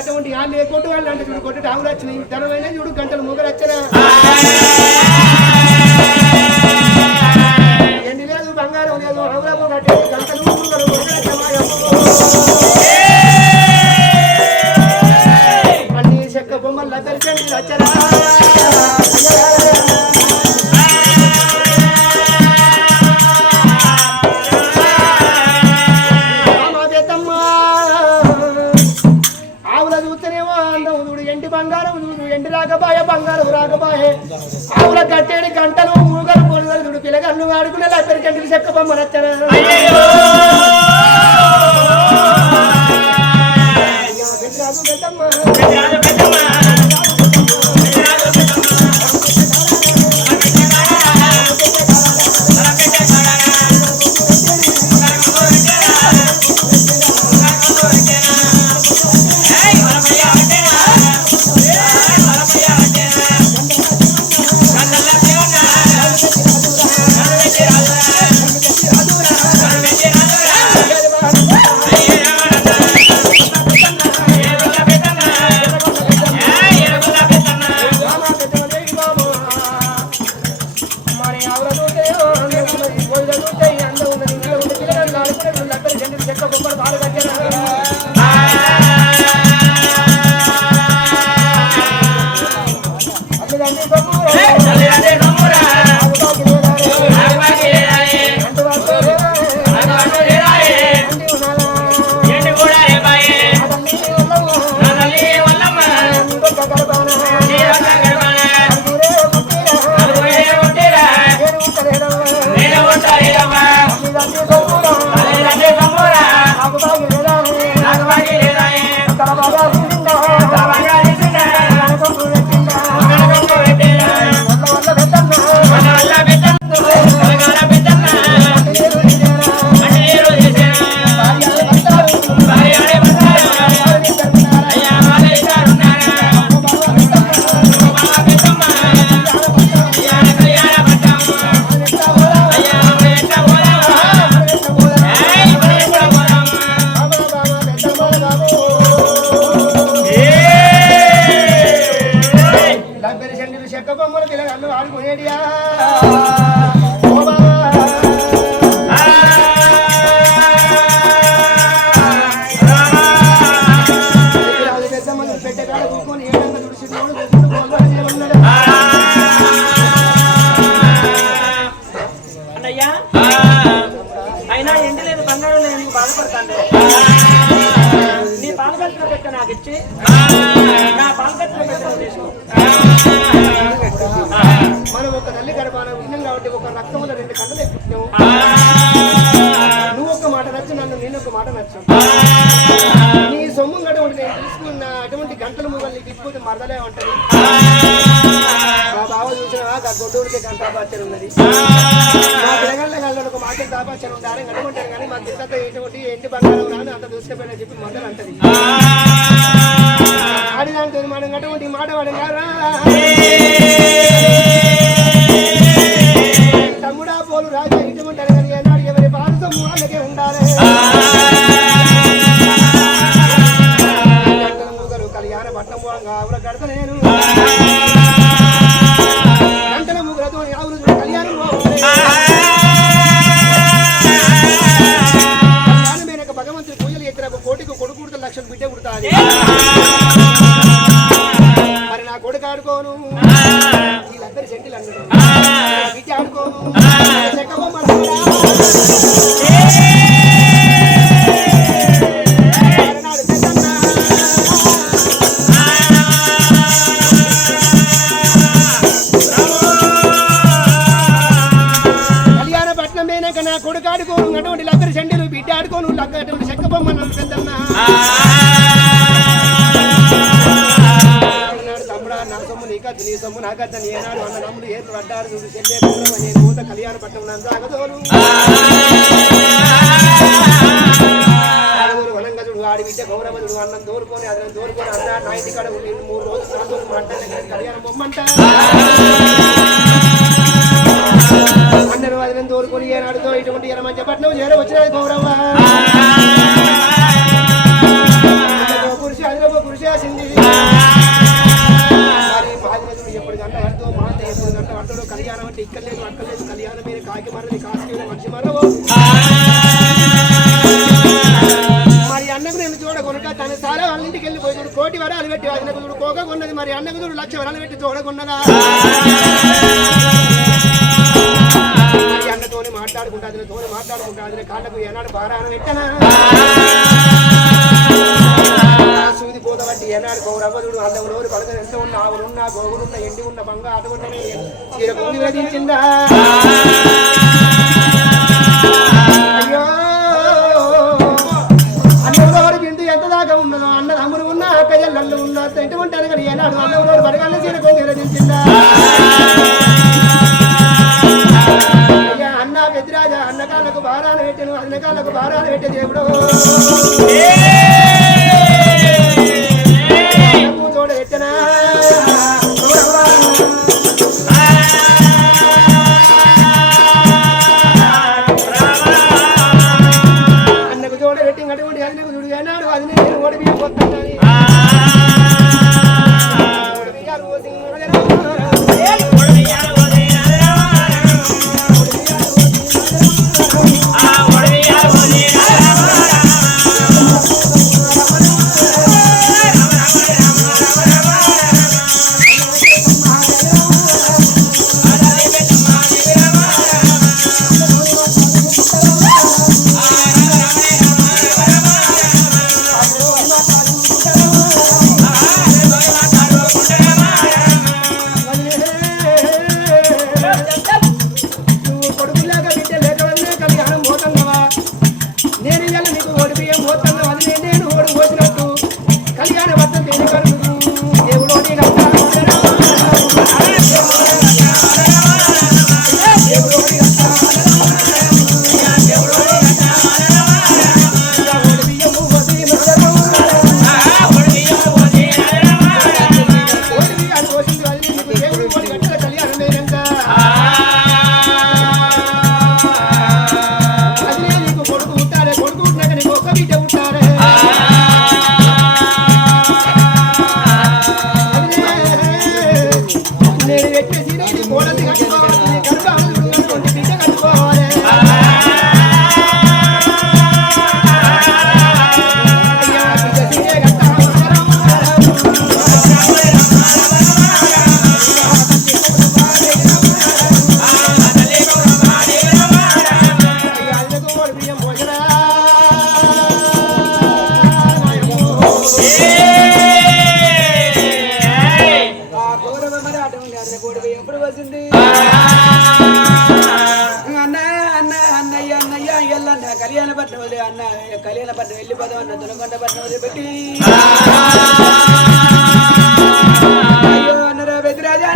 అటువంటి వాళ్ళు ఏ కొట్టు వాళ్ళు అంటే చూడు కొట్టు ఆవులు వచ్చినాయి ధనమైన చూడు గంటలు మొగలు వచ్చరా ఎండి లేదు బంగారం లేదు ఆవులకు కట్టే గంటలు అన్ని చెక్క బొమ్మలు లద్దరిచండి వచ్చరా ఆవుల కట్టేడి గంటలు మూగలు పొలుగలు చూడు పిల్లగాళ్ళు ఆడుకునే లబ్బరి గంటలు చెక్క బొమ్మలు వచ్చారా అయినా ఎండి లేదు బంగారం లేదు బాధపడతాను నీ పాలకట్లో పెట్ట నాకు ఇచ్చి నా పాలకట్లో పెట్ట మనం ఒక తల్లి గర్భాన ఉన్నాం కాబట్టి ఒక రక్తంలో 2 కండలు ఎక్కుతున్నావు నువ్వు ఒక మాట నచ్చు నన్ను నేను ఒక మాట నచ్చు నీ సొమ్ము అటువంటి నేను తీసుకున్న అటువంటి గంటల ముగ్గులు తీసుకుంటే మరదలే ఉంటది మా బావ చూసినా గొడ్డూరికి గంటాపాచన ఉన్నది మా పిల్లగాళ్ళ గల్లో ఒక మాట దాపాచన ఉండాలని కనుకుంటాను కానీ మా తింత ఎటువంటి ఎండి బంగారం రాని అంత దూసుకపోయినా చెప్పి మొదలు అంటది ఆడిదాంతో మనం అటువంటి మాట వాడు కారా తమ్ముడా పోలు రాజా ఇటువంటి కానీ ఏనాడు ఎవరి బాధతో వాళ్ళకే ఉండాలి మూగలు కళ్యాణ పట్నం పోగా ఆవుల కడత నేను గంటల ముగ్గులతో ఆవులు కళ్యాణం కళ్యాణమైన భగవంతుని పూజలు ఎత్తిన కోటికి కొడుకు లక్షలు బిడ్డ కుడతాది మరి నా కొడుకు ఆడుకోను వీళ్ళందరి చెట్టులు అన్నాడు బిడ్డ ఆడుకోను నా కొడుకు ఆడుకోను అటువంటి లక్కరి చెండీలు బిడ్డ ఆడుకోను అటువంటి చెక్క బొమ్మను పెద్దన్నా తమ్ముడా నా సొమ్ము నీకద్దు నీ సొమ్ము నాకద్దని ఏనాడు అన్న నమ్ముడు ఏర్లు పడ్డారు చూడు చెల్లే నేను కళ్యాణ పట్టం నన్ను సాగదోలు వనంగజుడు ఆడి విద్య గౌరవజుడు అన్నం దోరుకొని అదనం దోరుకొని అన్న నా ఇంటి కాడ 3 రోజులు సంతోషం మాట్లాడే కళ్యాణం బొమ్మంట అన్నను అదనం దోరుకొని ఏనాడుతో ఇటువంటి ఎరమంచపట్నం చేర వచ్చినది గౌరవ పురుష అదిరవ పురుషేసింది మరి మాదినజుడు ఎప్పుడు గంట పడుతూ మాట ఎప్పుడు గంట పట్టడు కళ్యాణం అంటే ఇక్కడ లేదు అక్కడ లేదు కళ్యాణం మీరు కాకి మరది కాకి మనిషి మరవు మరి అన్నకు నేను చూడకొనక తన సారా వాళ్ళ ఇంటికి వెళ్ళిపోయి చూడు 1 కోటి వరాలు పెట్టి అన్నకు చూడు కోకకున్నది మరి అన్నకు చూడు 1 లక్ష వరాలు పెట్టి చూడకున్నదా అన్నతోని మాట్లాడుకుంటా అదిన కాళ్ళకు ఏనాడు భారాన పెట్టనా సూది పోతబట్టి ఏనాడు గౌరవ్వదుడు అందరు పడక ఎంత ఉన్న ఆవులున్నా గోగులున్న ఎండి ఉన్న బంగా అటుకుంటనే చీర పొంగి వేధించిందా అయ్యో అన్నవారికి ఇంటి ఎంత దాకా ఉన్నదో అన్న తమ్ముడు ఉన్న పెద్దలు ఉన్న ఎటువంటి అనగా ఏనాడు అన్నవారు పడగల చీర పొంగి వేధించిందా అన్న పెద్దిరాజా అన్నకాళ్ళకు భారాలు పెట్టాను అన్నకాళ్ళకు భారాలు పెట్టే దేవుడు తోడ పెట్టనా అన్నకు తోడ పెట్టి అటువంటి అన్నకు చూడు ఏనాడు అది నేను ఓడిపోయి పోతానని కళ్యాణ పట్నం వెళ్ళిపోదామన్న దునకొండ పట్నం వదిలిపెట్టి అన్నరా పెద్దిరాజా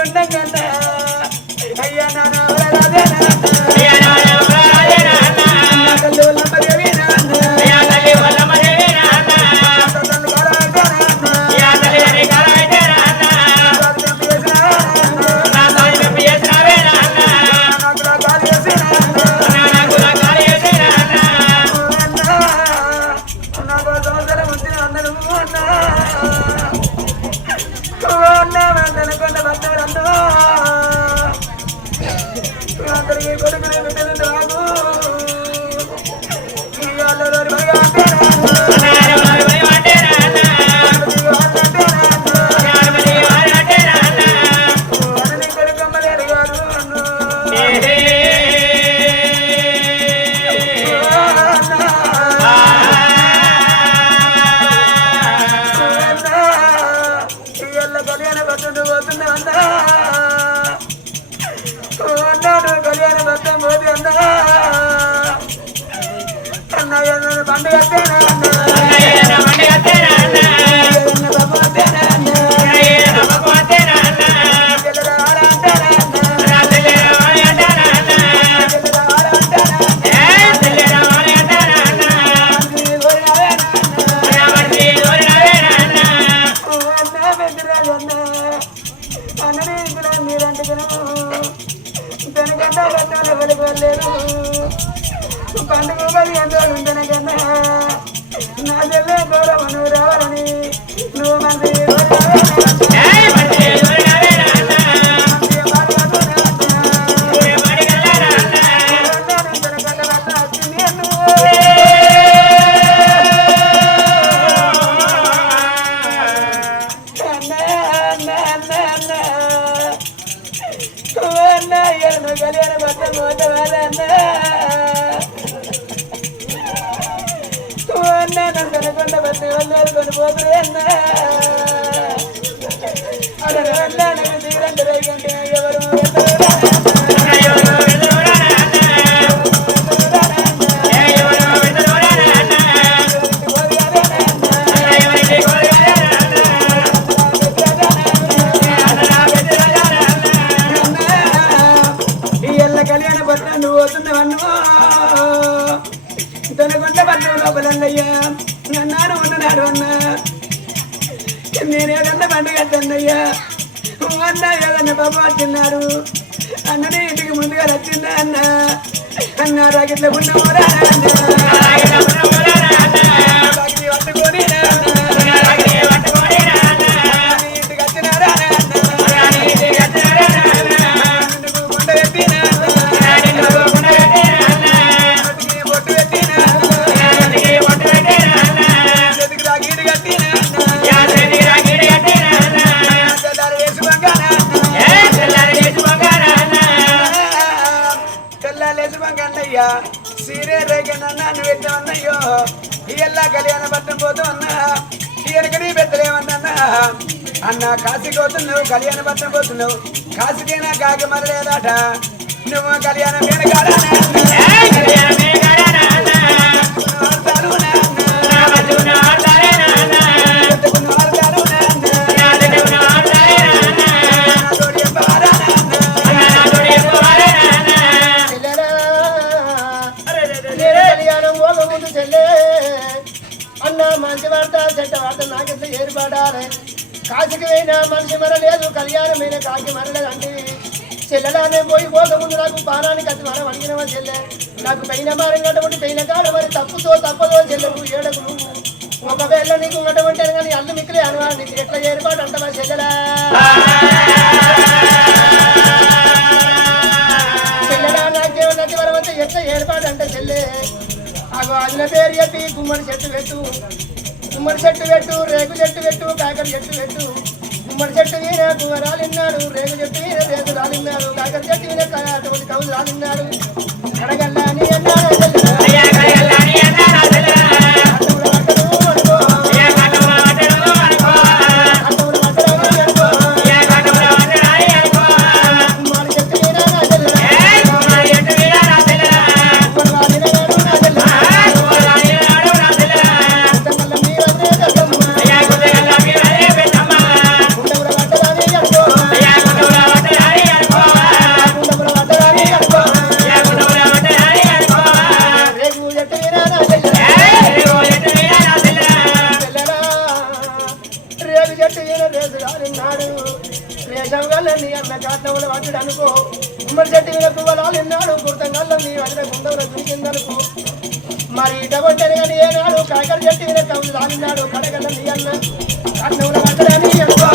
ఉండగన్నా అయ్యా నాన్న పండుగ ఎంతో ఉంటేనే కన్నా నా చెల్లె గౌరవను రావాలని నువ్వు మంది కళ్యాణ భర్త మోతవాదన్న నందనకొండ బట్టి వాళ్ళు కొనిపోతురే అన్న తీరంటే కంటే ఎవరు కళ్యాణ భర్త నువ్వు పోతున్నావన్ను తనకొండ పట్టు లోపలన్నయ్యా నాన్న ఉన్నాడు అన్న నేనేదన్నా పండుగ కట్టన్నయ్యా అన్న ఏదన్నా పాప వచ్చిన్నారు అన్ననే ఇంటికి ముందుగా వచ్చిందా అన్న అన్న రాగిట్ల ఉన్నమోరా పట్టుకొని ఇంటికి వచ్చినారా సీరే రేగనన్నాను పెట్టమన్నయ్యో ఇయల్లా కళ్యాణ పట్టం పోతూ అన్నా ఈయనకని పెద్దలేమన్నా అన్న కాశీకి పోతున్నావు కళ్యాణ పట్టం పోతున్నావు కాశీకైనా కాకి మరలేదట నువ్వు కళ్యాణం మీద అన్న మంచి వార్త చెడ్డ వార్త నాకెట్లా ఏర్పడాలి కాశీకి పోయినా మనిషి మరలేదు కళ్యాణమైన కాకి మరలేదు అంటే చెల్లెలానే పోయి పోకముందు నాకు పానానికి అతి మనం అడిగినవా చెల్లె నాకు పైన మారం కట్టబట్టి పైన కాడ మరి తప్పదో చెల్లెకు ఏడకు నువ్వు ఒకవేళ నీకు ఉన్నటువంటి కానీ అల్లు మిక్కిలే అనవా నీకు ఎట్లా ఏర్పాటు అంటవా చెల్లెలా చెల్లెలా నాకేమన్నది వరమంతా ఎట్లా ఏర్పాటు అంటే చెల్లె అగో అన్న పేరు చెప్పి గుమ్మడి చెట్టు పెట్టు రేగు చెట్టు పెట్టు కాకర చెట్టు పెట్టు గుమ్మడి చెట్టు మీద గుమ్మ రాలిన్నాడు రేగు చెట్టు మీద రేగు రాలిన్నాడు కాకర చెట్టు మీద అటువంటి కవులు రాలిన్నాడు అడగల్లాని అన్నాడు రేషం వల్ల నీ అన్న కాటంలో వాడు అనుకో ఉమ్మడి చెట్టు మీద పువ్వలాలు ఎన్నాడు కుర్తంగాల్లో నీ వదిన గుండవులో దురికిందనుకో మరి ఇటబొట్టని కానీ ఏనాడు కాకర చెట్టు మీద కవులు రాలినాడు కడగల నీ అన్న కాటంలో పడ్డని అనుకో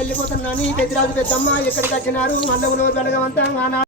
వెళ్ళిపోతున్నా పెద్దరాజు పెద్దమ్మ ఎక్కడికి వచ్చినారు మళ్ళీ నోరు అడగమంతా